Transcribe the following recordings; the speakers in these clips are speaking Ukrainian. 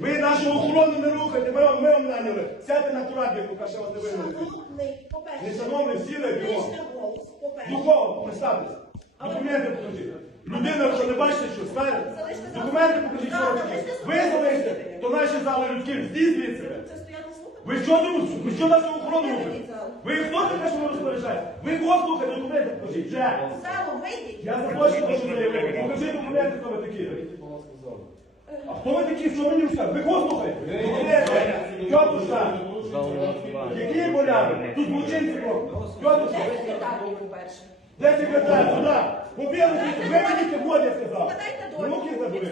Ви нашу охорону не рухайте, ми вам, ми вам наняли. Сядьте на кураді, поки ще вас не. Шановний, по-перше, Не шановний, сіли бігом. знижте голос, по-перше. Духовно. Документи покажіть. Людина, що не бачите, що стане? Документи покажіть, що ви такі. Ви залишите, то наші зали людські, здійсніть звідси. Це стояти слухати? Ви що тут? Ви що нашу охорону рухаєте? Ви хто таке, що ви розпоряджаєте? Ви кого слухаєте? Документи покажіть. Вже. Залу вийдіть. Я захочу вашу заявити. Покажіть документи, хто ви такі. А хто ви такі? Що мені розказуєте? Ви кого слухаєте? Тьотушка. Які боляри? Тут злочинці роблять. Тьотушка. Де секретар, по-перше? Де секретар? Сюди. Побігли, ви мені сьогодні сказав. Подайте Руки забери.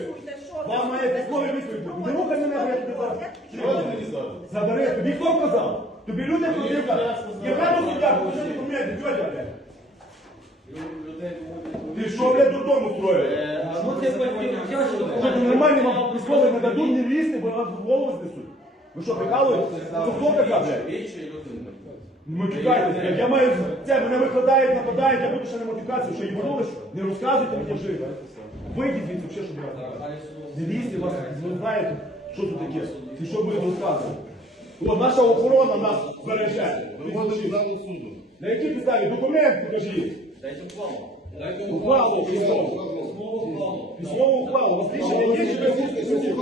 що Вам має письмові відповідь. Не рухай мене, я тобі зараз. Що ти Забери. Тобі хто казав? Тобі люди ходили. Яка до суддя? Покажи документи, тьотя, блядь. Ти що, блядь, додому строїш? Ну це батьків. Що, ти нормально вам військові не дадуть не лізти, бо вас в голову знесуть? Ви що, прикалуєте? Це хто така, блядь? Не матюкайтесь, блядь. Я маю це, мене викладають, нападають, я буду ще не матюкатися, що їбанули, не розказуйте мені жити. Вийдіть звідси, ще, щоб я Не лізьте вас, ви знаєте, що тут таке. І що буде розказувати. От наша охорона нас береже. Виводимо залу суду. На якій підставі? Документ покажіть. Дайте ухвалу. Ухвалу письмову. Письмову ухвалу. Вас рішення є, чи ви будете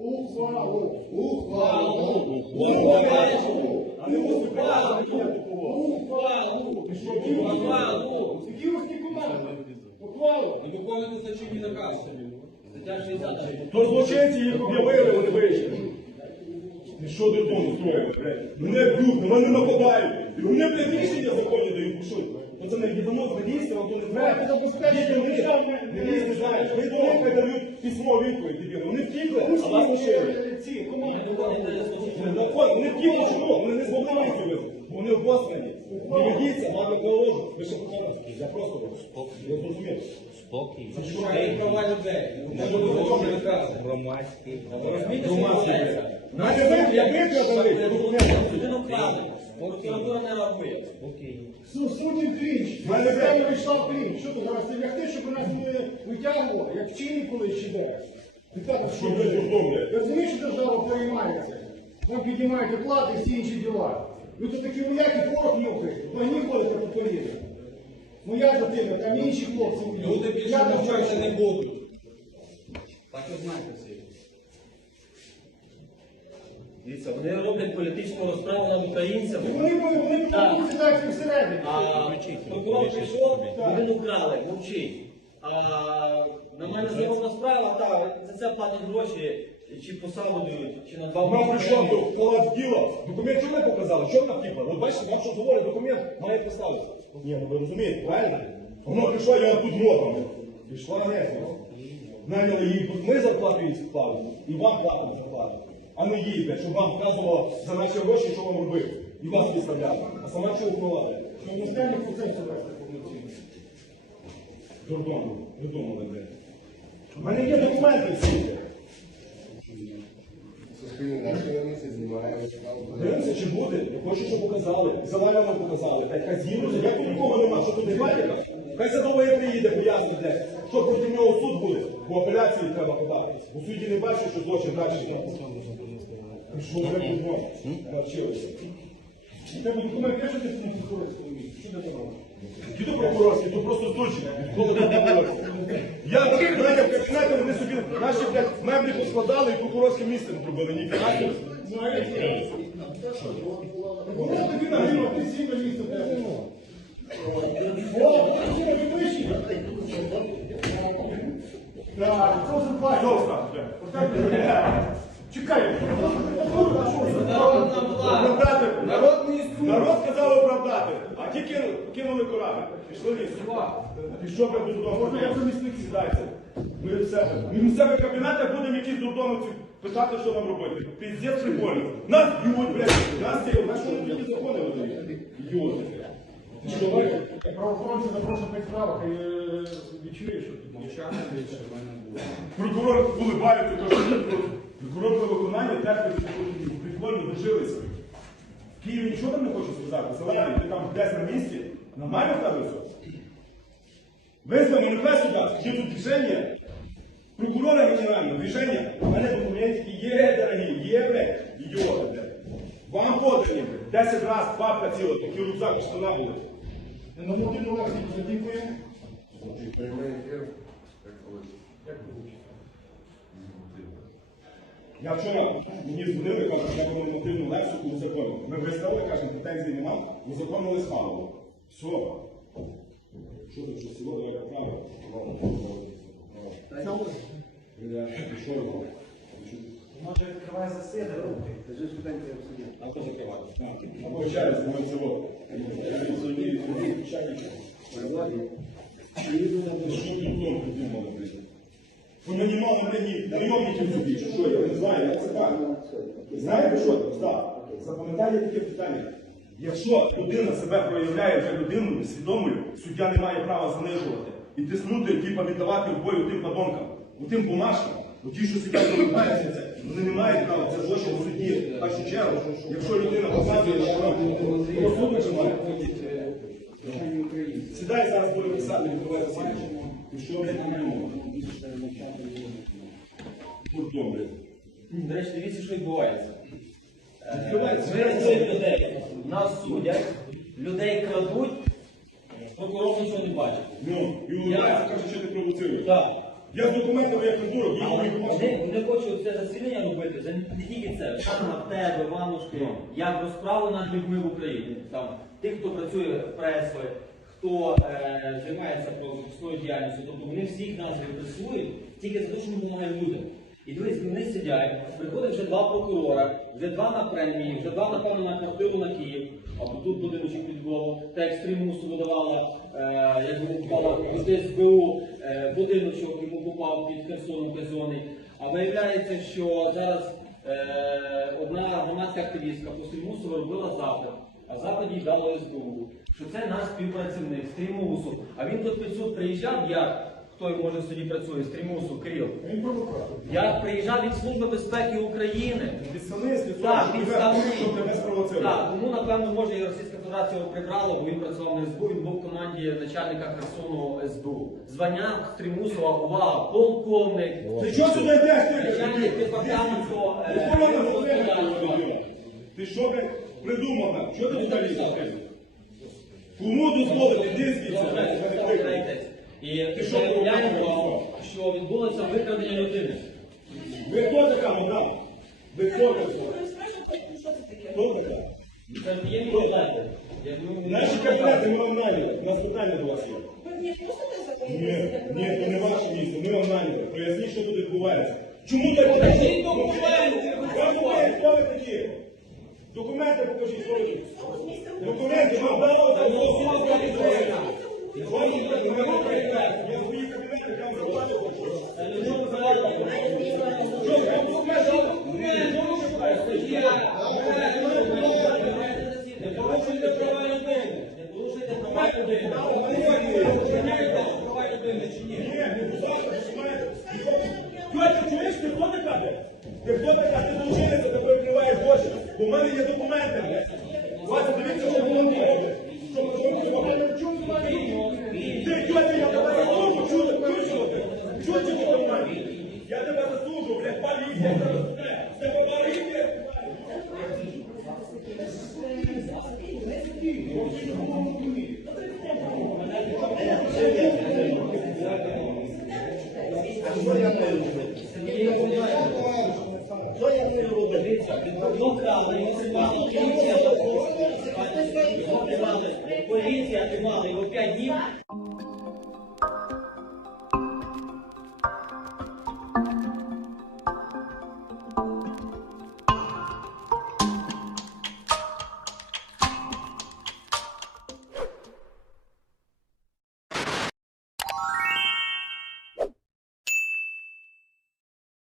Ухвалу, ухвалу, ухвалу, А не мусите казати. Ухвалу. Ти що? Ухвалу. Які у вас документи? Ухвалу. Не виконуйте злочинні наказ. Стаття 60. То злочинці їх об'явили, вони вийшли. І що додому строїли, блядь? Мене б'ють, на мене нападають. І вони, блядь, рішення законні дають, що? Пацани, відомо, не лізьте, то не треба. Діти, вони не лізьте, знаєш. Ви них дають письмо відповідь, дебіли. Вони втікли, а вас лишили. Ну, от, Вони втікли, чому? Вони не змогли вийти. Бо Вони обосрані. Не ведіться, мати положу. Ви що покажете? Я просто я зрозумів. Накази. Громадський. Що я вкладено. Прокуратура не реагує. Суддів. Мене Мене вийшла клінч. Що ти зараз ти лягти, щоб нас не витягували, як вчені колись ще де. Ти так, Що ви? Розумієш, що держава переймається? Вам піднімають оплати і всі інші діла. Ви тут такі вояки порох нюхаєте, ви не ходите по коліна. Моя дитина, там інші хлопці. Люди більше Я навчатися не будуть. Так знаєте всі. Дивіться, вони роблять політичну розправу над українцями. Вони вони вони Так. будуть всередині. А прокурор прийшов, людину вкрали, мовчить. А на мене знайома справа, так, за це платять гроші, чи посаду дають, чи на два Вона прийшла до палац діла. Документ що ви показали? Що вона втікла? От бачите, вам що говорить, документ має поставитися. Ні, ну ви розумієте, правильно? Вона прийшла, я тут ротом. Пішла агресія. Наняли її, ми зарплату їй склали, і вам платимо зарплату. А не їй, щоб вам вказувало за наші гроші, що вам робити. І вас підставляли. А сама чого вкривати? Що не стане процес вести повноцінно. Дурдом, не думали, блядь. У мене є документи всі. Дивимося, чи буде. Я хочу, щоб показали. Зеленому показали. Та хай з'їдуть. Як тут нікого нема, що тут не бачите? Хай садовий приїде, пояснить, де. Що проти нього суд буде, бо апеляції треба подати. Бо судді не бачать, що злочин далі. І що ви тут навчилися? Тебе документ теж десь не підходить місці. Ти робиш? Які то прокурорські, тут просто злочин. Прокурорські? Я в кабінеті вони собі наші блядь, меблі поскладали і прокурорське місце не зробили. Ні, фіна. Кому тобі нагинув, ти сім на місце тебе. О, ти не вищий. Так, це вже бачиш. Чекай. Оправдати. Народний суд. Народ сказав оправдати, а ті кинули, кинули корабль. Пішли ліс. Пішов прямо додому. Можна я замісник сідайте. Ми в себе. Ми в себе в кабінетах будемо якісь додому питати, що нам робити. Піздець прикольно. Нас б'ють, блядь. Нас ці, наші які закони видають. Йоти. Що правоохоронці запрошують на справах і е, відчуєш, що тут. Прокурор улибається, каже, прокурор виконання терпить, прикольно дожилися. В Києві нічого там не хоче сказати. Зелений, ти там десь на місці. Нормально в тебе все? Визвай маніфест сюди, скажи тут рішення. Прокурор Фурора генерального движення, у мене документики є, дорогі, є, блядь, ідіоти, блядь. Вам подані, 10 раз папка ціла, такі рюкзак, і штана були. Нормативну лексику затікуємо. Я вчора мені дзвонили, кажуть, що я нормативну лексику узаконив. Ми виставили, кажемо, претензій нема, узаконили схвалу. Все. Що тут, що поправимо? Що робимо? Може відкриває засідання. Або закривати. Або через моє село. Що тут дом придумали, блядь? Мені мало мені найомників собі, чи що, я не знаю, як це так. Знаєте, що? Так. Запам'ятайте таке питання. Якщо людина себе проявляє вже людиною свідомою, суддя не має права занижувати і тиснути, типа віддавати в бою тим подонкам, тим бумажкам, у ті, що сидять намагаються це, вони не мають права, це злочин у суді. В першу чергу, якщо людина показує, що вона суду чи має. Сідай зараз буде писати, засідання. І що не Гуртом, блядь. Речі, дивіться, що відбувається. Відбувається. Ми рятуємо людей. Нас судять, людей крадуть, прокурор нічого не бачить. Ну, і улыбається, каже, що ти провоцируєш. Так. Я з документами як Але мені бумажки. вони, вони хочуть це засідання робити, це не тільки це, там на тебе, Іванушки, як розправу над людьми в Україні. Там, тих, хто працює пресою, хто е, займається правозахисною діяльністю, тобто вони всіх нас репресують тільки за те, що ми допомагаємо людям. І дивись, вони сидять, приходить вже два прокурора, вже два на премії, вже два, напевно, на квартиру на Київ, або тут будиночок під Львовом, та як стримусу видавала, е, як йому попала в СБУ, е, будиночок йому попав під Херсоном казоний. А виявляється, що зараз е, одна громадська активістка по Стрімусу робила запит, а запит їй дало СБУ, що це наш співпрацівник Стрімусу. А він тут під суд приїжджав, як хто може в суді працює, Стрімусу, Кирил. Він провокатор. Я приїжджав від Служби безпеки України. Так, тебе- підставний. щоб тебе спровоцирувати. Так, тому напевно може і Російська Федерація його прибрала, бо він працював на СБУ, він був в команді начальника Херсону СБУ. Звання Стрімусова, увага, полковник, Ти чого сюди йдеш, ти? начальник департаменту. е, що розслідування. Ти що, блядь, придумав нам? Що ти туди лізеш? Кому дозволити? Іди звідси, блядь, Добре, мене прикро. І Ти що, заявляємо, що відбулося викрадення людини. Ви хто така, мадам? Ви хто така? Це таке? Хто така? Це ж є кабінети. Я думаю, Наші кабінети ми вам наняли. У нас питання до вас є. Ви пустите закон? Ні, ні, це не ваше місце, ми вам наняли. Поясніть, що тут відбувається. Чому так? Покажіть документи! Документи, хто ви такі? Документи покажіть, хто ви такі? Документи, вам дало Та за всі організовані. Come on.